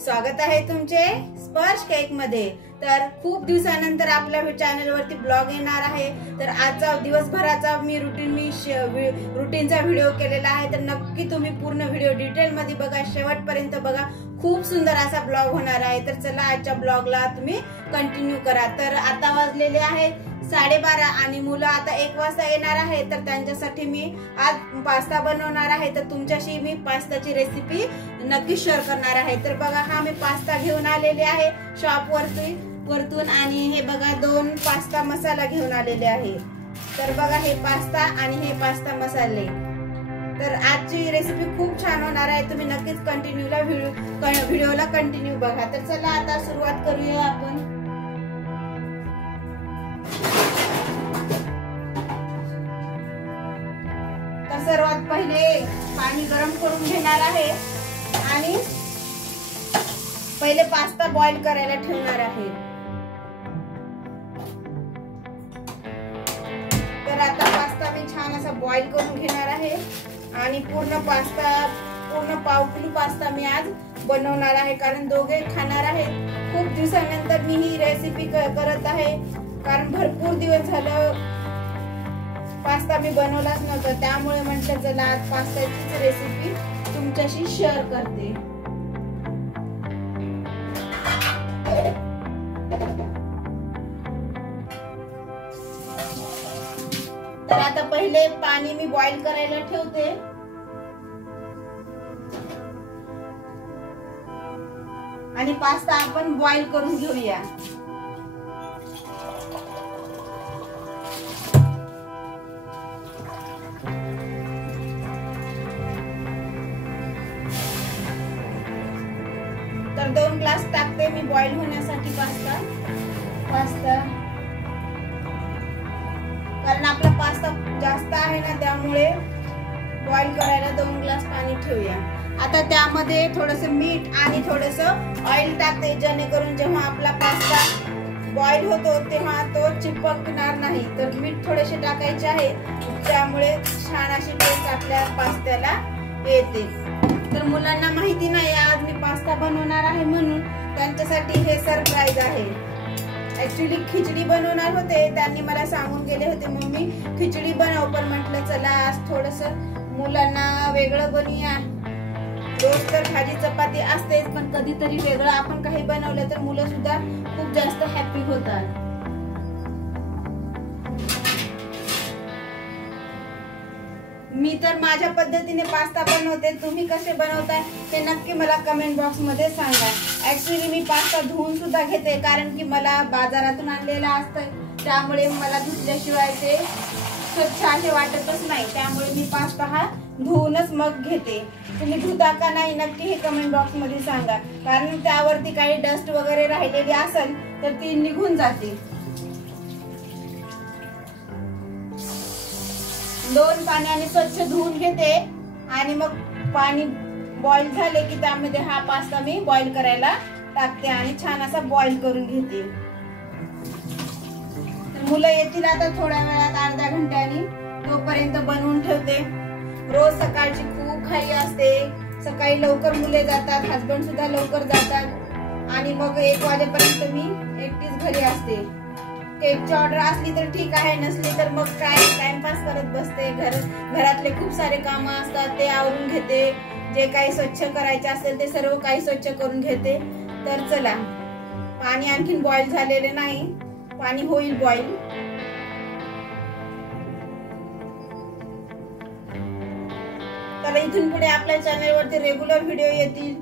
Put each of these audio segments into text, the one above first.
स्वागत आहे तुमचे स्पर्श केक मध्ये। तर खूप दिवसानंतर आपल्या चॅनल वरती ब्लॉग येणार आहे। तर आजचा दिवसभराचा मी रुटीनचा व्हिडिओ केलेला आहे। तर नक्की तुम्ही पूर्ण व्हिडिओ डिटेल मध्ये बघा, शेवटपर्यंत बघा, खूप सुंदर असा ब्लॉग होणार आहे। तर चला आजच्या ब्लॉगला तुम्ही कंटिन्यू करा। तर आता वाजलेले आहेत 12:30 आणि मुलं आता 1 वाजता येणार आहे। तर त्यांच्यासाठी मी आज पास्ता बनवणार आहे। तर तुमच्याशी मी पास्ताची रेसिपी नक्की शेअर करणार आहे। तर बघा, हा मी पास्ता घेऊन आलेले आहे शॉप वरतून आणि हे बघा 2 पास्ता मसाला घेऊन आलेले आहे। तर बघा, हे पास्ता आणि हे पास्ता मसाले। तर आजची रेसिपी खूप छान होणार आहे। तुम्ही नक्कीच व्हिडिओला कंटिन्यू बघा। तर चला आता सुरुवात करूया आपण। तर सर्वात पहिले पाणी गरम करून घेणार आहे आणि पहिले पास्ता बॉईल करायला ठेवणार आहे। तर आता पास्ता मी छान असा बॉईल करून घेणार आहे आणि पूर्ण पाव किलो पास्ता मी आज बनवणार आहे, कारण दोघे खाणार आहेत। खूप दिवसानंतर मी ही रेसिपी करत आहे, कारण भरपूर दिवस झालं पास्ता मी बनवलाच नव्हता। त्यामुळे म्हटलं चला आज पास्ताची रेसिपी तुमच्याशी शेअर करते। तर आता पहिले पाणी मी बॉईल करायला ठेवते आणि पास्ता आपण बॉईल करून घेऊया। तर 2 ग्लास टाकते मी बॉईल होण्यासाठी पास्ता, कारण आपला पास्ता जास्त आहे ना, त्यामुळे बॉईल करायला 2 ग्लास पाणी ठेवूया। आता त्यामध्ये थोडस मीठ आणि थोडस ऑइल टाकते, जेणेकरून जेव्हा आपला पास्ता बॉईल होतो तेव्हा तो चिपकणार नाही। तर मीठ थोडेसे टाकायचे आहे, त्यामुळे छान अशी टेस्ट आपल्या पास्त्याला येते। तर मुलांना माहिती नाही आज मी पास्ता बनवणार आहे, म्हणून त्यांच्यासाठी हे सरप्राईज आहे। ऍक्च्युली खिचडी बनवणार होते, त्यांनी मला सांगून गेले होते मम्मी खिचडी बनव, पण म्हटलं चला आज थोडस मुलांना वेगळं बनवूया। रोज तर भाजी चपाती असतेच, पण कधीतरी वेगळं आपण काही बनवलं तर मुलं सुद्धा खूप जास्त हॅपी होतात। मी तर माझ्या पद्धतीने पास्ता बनवते, तुम्ही कसे बनवताय ते नक्की मला कमेंट बॉक्स मध्ये सांगा। ऍक्च्युली मी पास्ता धुवून सुद्धा घेते, कारण की मला बाजारातून आणलेला असतं, त्यामुळे मला धुतल्याशिवाय ते स्वच्छ असे वाटतच नाही। त्यामुळे मी पास्ता हा धुवूनच मग घेते। तुम्ही धुता का नाही नक्की हे कमेंट बॉक्स मध्ये सांगा, कारण त्यावरती काही डस्ट वगैरे राहिलेली असेल तर ती निघून जाते। 2 पाण्याने स्वच्छ धुवून घेते आणि मग पाणी बॉईल झाले की त्यामध्ये हा पास्ता मी बॉईल करायला टाकते आणि छान असा बॉईल करून घेते। तर मुलं येतील आता थोड्या वेळात, अर्ध्या घंट्यानी, तोपर्यंत बनवून ठेवते। रोज सकाळची खूप घाई असते, सकाळी लवकर मुले जातात, हसबंड सुद्धा लवकर जातात आणि मग 1 वाजेपर्यंत मी एकटीच घरी असते। केकची ऑर्डर असली तर ठीक आहे, नसली तर मग काय टाइमपास करत बसते। घरातले खूप सारे काम असतात, ते आवरून घेते। जे काही स्वच्छ करायचे असेल ते सर्व काही स्वच्छ करून घेते। तर चला, पाणी आणखीन बॉईल झालेले नाही, पाणी होईल बॉईल। तर इथून पुढे आपल्या चॅनल वरती रेग्युलर व्हिडिओ येतील,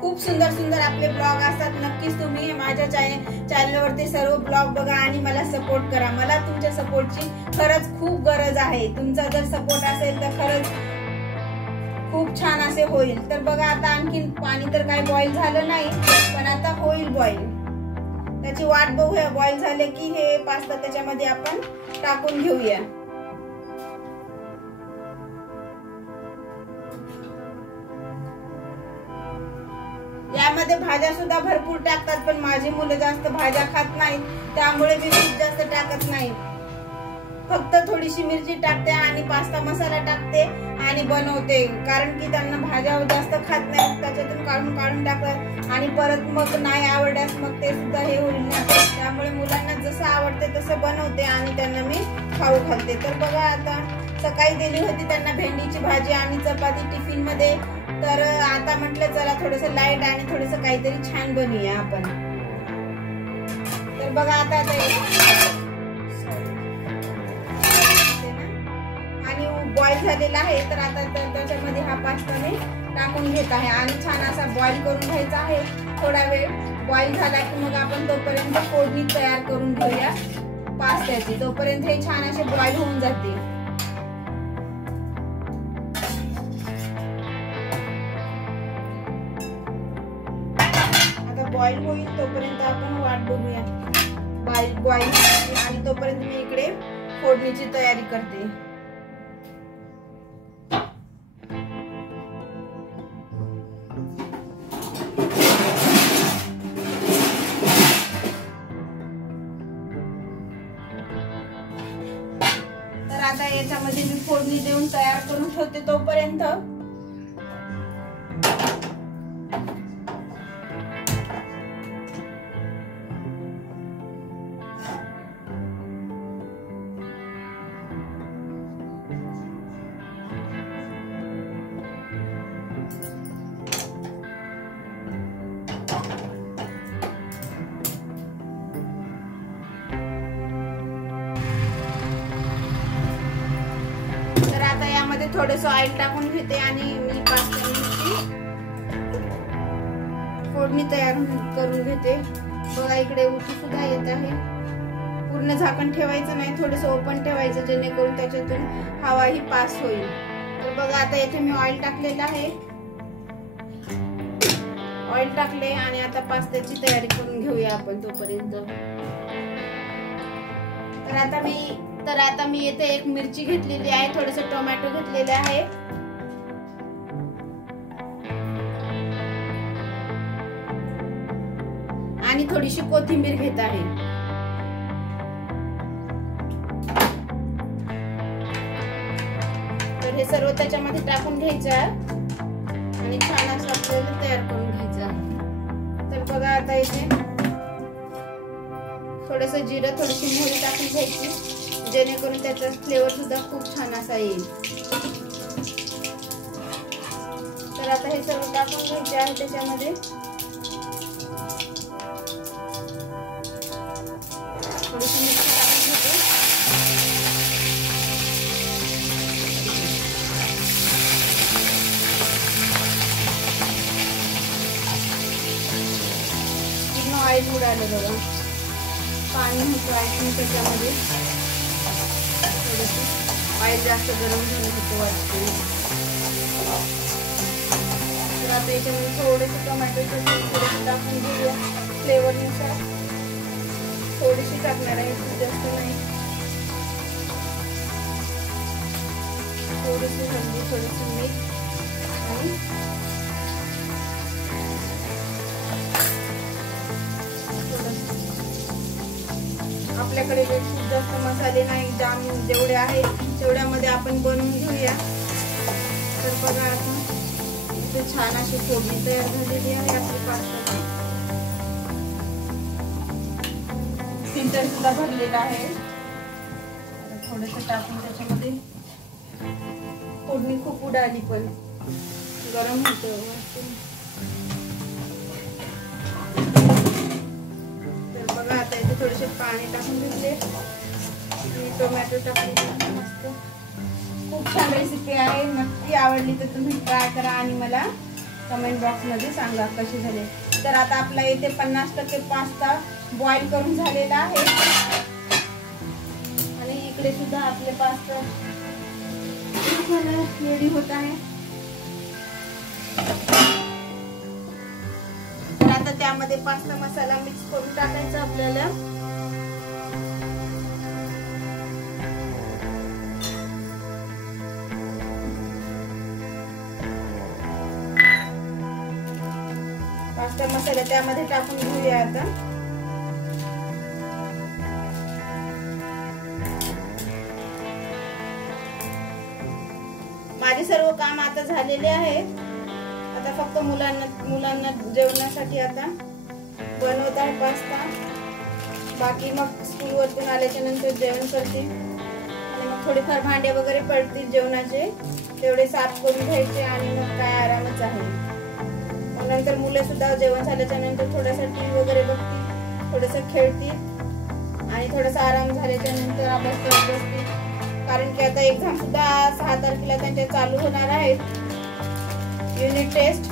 खूप सुंदर सुंदर आपले ब्लॉग असतात। नक्कीच तुम्ही माझ्या चॅनल वरती सर्व ब्लॉग बघा आणि मला सपोर्ट करा। मला तुमच्या सपोर्टची खरंच खूप गरज आहे। तुमचा जर सपोर्ट असेल तर खरंच खूप छान असे होईल। तर बघा, आता आणखीन पाणी तर काही बॉईल झालं नाही, पण आता होईल बॉईल। त्याची वाट बघूया, बॉईल झाले की हे पास्ता त्याच्यामध्ये आपण टाकून घेऊया। यामध्ये भाज्या सुद्धा भरपूर टाकतात, पण माझी मुलं जास्त भाज्या खात नाहीत, त्यामुळे मी खूप जास्त टाकत नाही। फक्त थोडीशी मिरची टाकते आणि पास्ता मसाला टाकते आणि बनवते, कारण की त्यांना भाज्या जास्त खात नाही, त्याच्यातून काढून टाकतात आणि परत मग नाही आवडल्यास मग ते सुद्धा हे होईल ना, त्यामुळे मुलांना जसं आवडते तसं बनवते आणि त्यांना मी खाऊ घालते. तर बघा आता सकाळी दिली होती त्यांना भेंडीची भाजी आणि चपाती टिफिन मध्ये, तर आता म्हटलं चला थोडंसं लाईट आणि थोडंसं काहीतरी छान बनवूया आपण. तर बघा आता आणि बॉईल झालेला आहे, तर आता त्याच्यामध्ये हा पास्ता मी टाकून घेत आहे आणि छान असा बॉईल करून घ्यायचा आहे. थोडा वेळ बॉईल झाला की मग आपण तोपर्यंत फोडणी तयार करून घेऊया पास्त्याची, तोपर्यंत हे छान असे बॉईल होऊन जाते. आता बॉईल होईल तोपर्यंत आपण वाट बघूया बॉईल आणि तोपर्यंत मी इकडे फोडणीची तयारी करते. तर आता याच्यामध्ये मी फोडणी देऊन तयार करून ठेवते तोपर्यंत. तर आता यामध्ये थोडंसं ऑइल टाकून घेते आणि मी पास्त्याची फोडणी तयार करून घेते. बघा इकडे उठी सुद्धा येत आहे. पूर्ण झाकण ठेवायचं नाही, थोडंसं ओपन ठेवायचं जेणेकरून त्याच्यातून हवाही पास होईल. तर बघा आता इथे मी ऑइल टाकलेलं आहे, ऑइल टाकले आणि आता पास्त्याची तयारी करून घेऊया आपण तोपर्यंत. तर आता मी येथे एक मिरची घेतलेली आहे, थोडेसे टोमॅटो घेतलेले आहे आणि थोडीशी कोथिंबीर घेत आहे. तर हे सर्व त्याच्यामध्ये टाकून घ्यायचं आणि छान असं आपल्याला तयार करून घ्यायचं. तर बघा आता इथे थोडंसं जिरं, थोडीशी मोहरी टाकून घ्यायची जेणेकरून त्याचा फ्लेवर सुद्धा खूप छान असा येईल. तर आता हे सर्व टाकून घ्यायचे आहे त्याच्यामध्ये. थोडीशी मिरची टाकून घेते. पूर्ण ऑइल उडालं बघा, पाणी होतं आहे त्याच्यामध्ये, ऑइल जास्त गरम झालं होतं वाटते. तर आता याच्यामध्ये थोडेसे टोमॅटोचे थोडेसे टाकून घेऊया फ्लेवरनुसार. थोडीशी टाकणार आहे, खूप जास्त नाही. थोडीशी हळदी, थोडीशी मीठ आणि आपल्याकडे खूप जास्त मसाले नाही, जाम जेवढे आहे तेवढ्यामध्ये आपण बनवून घेऊया. तर बघा आता इथे छान अशी फोडणी तयार झालेली आहे आपली पास्त्याची. फिल्टर सुद्धा भरलेला आहे. थोडंसं टाकून त्याच्यामध्ये फोडणी खूप उडाली पण गरम होतं. तर बघा आता इथे थोडेसे पाणी टाकून घेतले आणि टोमॅटो टाकून मस्त. खूप छान रेसिपी आहे, नक्की आवडली तर तुम्ही ट्राय करा आणि मला कमेंट बॉक्समध्ये सांगा कशी झाले. तर आता आपला इथे 50% पास्ता बॉईल करून झालेला आहे आणि इकडे सुद्धा आपले पास्ता रेडी होत आहे. तर आता त्यामध्ये पास्ता मसाला मिक्स करून टाकायचा आपल्याला. पास्ता मसाला त्यामध्ये टाकून घेऊया आता. सर्व काम आता झालेले आहे. आता फक्त मुलांना जेवणासाठी आता बनवत आहे पास्ता. बाकी मग स्कूल वरतून आल्याच्या नंतर जेवण करते आणि मग थोडेफार भांडे वगैरे पडतील जेवणाचे, तेवढे साफ करून घ्यायचे आणि मग काय आरामच आहे. मग नंतर मुलं सुद्धा जेवण झाल्याच्या नंतर थोडासा टीव्ही वगैरे बघतील, थोडंसं खेळतील आणि थोडासा आराम झाल्याच्या नंतर अभ्यास करत बसतील. कारण की आता एक्झाम सुद्धा 6 तारखेला त्यांच्या चालू होणार आहेत, युनिट टेस्ट,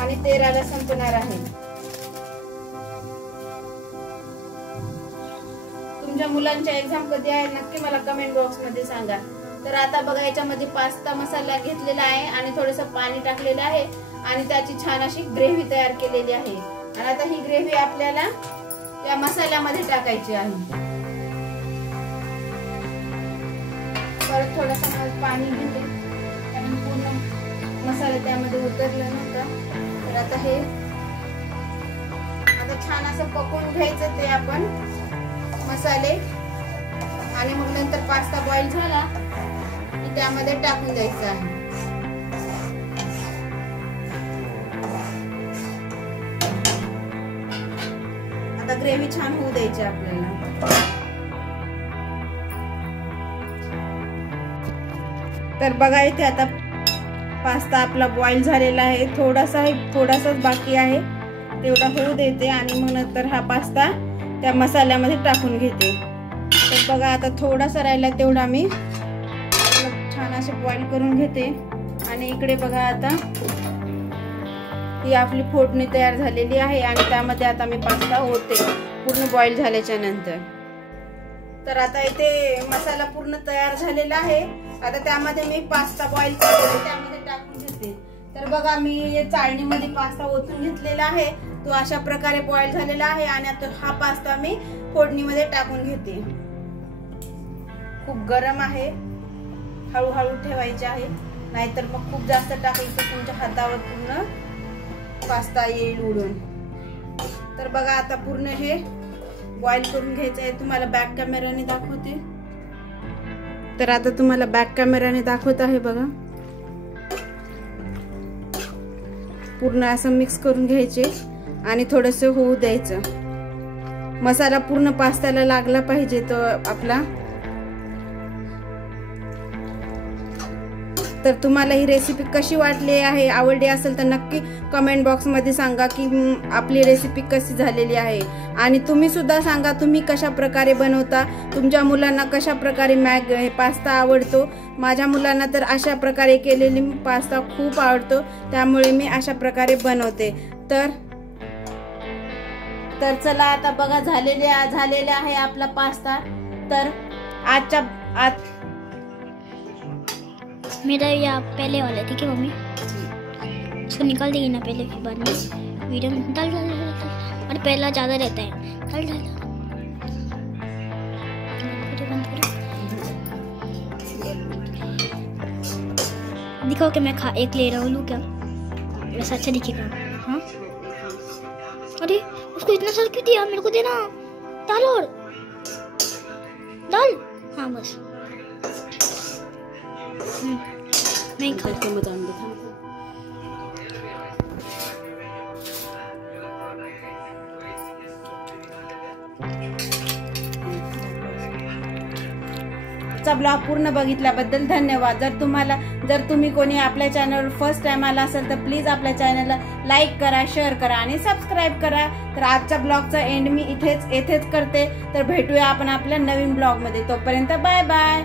आणि 13ला संपणार आहे. तुमच्या मुलांच्या एक्झाम कधी आहे नक्की मला कमेंट बॉक्स मध्ये सांगा. तर आता बघा याच्यामध्ये पास्ता मसाला घेतलेला आहे आणि थोडंसं पाणी टाकलेलं आहे आणि त्याची छान अशी ग्रेव्ही तयार केलेली आहे. आणि आता ही ग्रेव्ही आपल्याला या मसाल्यामध्ये टाकायची आहे. परत थोडासा पाणी घेते कारण पूर्ण मसाला त्यामध्ये उतरला नव्हता. तर आता हे छान असं पकवून घ्यायचं ते आपण मसाले, आणि मग नंतर पास्ता बॉईल झाला की त्यामध्ये टाकून द्यायचं आहे. आता ग्रेव्ही छान होऊ द्यायची आपल्याला. तर बघा इथे आता पास्ता आपला बॉईल झालेला आहे. थोडासाच बाकी आहे, तेवढा होऊ देते आणि मग नंतर हा पास्ता त्या मसाल्यामध्ये टाकून घेते. तर बघा आता थोडासा राहिला तेवढा मी छान असे बॉईल करून घेते. आणि इकडे बघा आता ही आपली फोडणी तयार झालेली आहे आणि त्यामध्ये आता मी पास्ता ओतते पूर्ण बॉईल झाल्याच्या नंतर. तर आता इथे मसाला पूर्ण तयार झालेला आहे. आता त्यामध्ये मी पास्ता बॉईल केलेला त्यामध्ये टाकून घेते. तर बघा मी चाळणीमध्ये पास्ता ओतून घेतलेला आहे, तो अशा प्रकारे बॉईल झालेला आहे. आणि आता हा पास्ता मी फोडणीमध्ये टाकून घेते. खूप गरम आहे, हळूहळू ठेवायचे आहे, नाहीतर मग खूप जास्त टाकलं तर तुमच्या हातावर पूर्ण पास्ता येईल उडून. तर बघा आता पूर्ण हे बॉईल करून घ्यायचं आहे. तुम्हाला बॅक कॅमेराने दाखवते. तर आता तुम्हाला बॅक कॅमेराने दाखवत आहे बघा. पूर्ण असं मिक्स करून घ्यायचे आणि थोडस होऊ द्यायचं. मसाला पूर्ण पास्त्याला लागला पाहिजे तो आपला. तर तुम्हाला ही रेसिपी कशी वाटली आहे, आवडली असेल तर नक्की कमेंट बॉक्स मध्ये सांगा की आपली रेसिपी कशी झालेली आहे. आणि तुम्ही सुद्धा सांगा तुम्ही कशा प्रकारे बनवता, तुमच्या मुलांना कशा प्रकारे पास्ता आवडतो. माझ्या मुलांना तर अशा प्रकारे केलेली पास्ता खूप आवडतो, त्यामुळे मी अशा प्रकारे बनवते. तर चला आता बघा झालेला आहे आपला पास्ता. तर आज मेरा या पहले वाला, ठीक है मम्मी, इसको निकाल देगी ना पहले, फिर बाद में वीडियो में डाल और पहला ज़्यादा रहता है, डाल दिखाओ कि मैं एक ले रहा हूँ क्या, वैसा अच्छा दिखेगा. हाँ अरे उसको इतना सारा क्यों दिया, मेरे को देना. डाल और डाल. हाँ बस नहीं खाते मजा आने था. ब्लॉग पूर्ण बघितल्याबद्दल धन्यवाद. जर तुम्ही कोणी आपल्या चॅनलवर फर्स्ट टाइम आला असेल तर प्लीज आपल्या चॅनलला लाईक करा, शेअर करा आणि सबस्क्राईब करा. तर आजच्या ब्लॉगचा एंड मी इथेच करते. तर भेटूया आपण आपल्या नवीन ब्लॉग मध्ये. तोपर्यंत बाय बाय.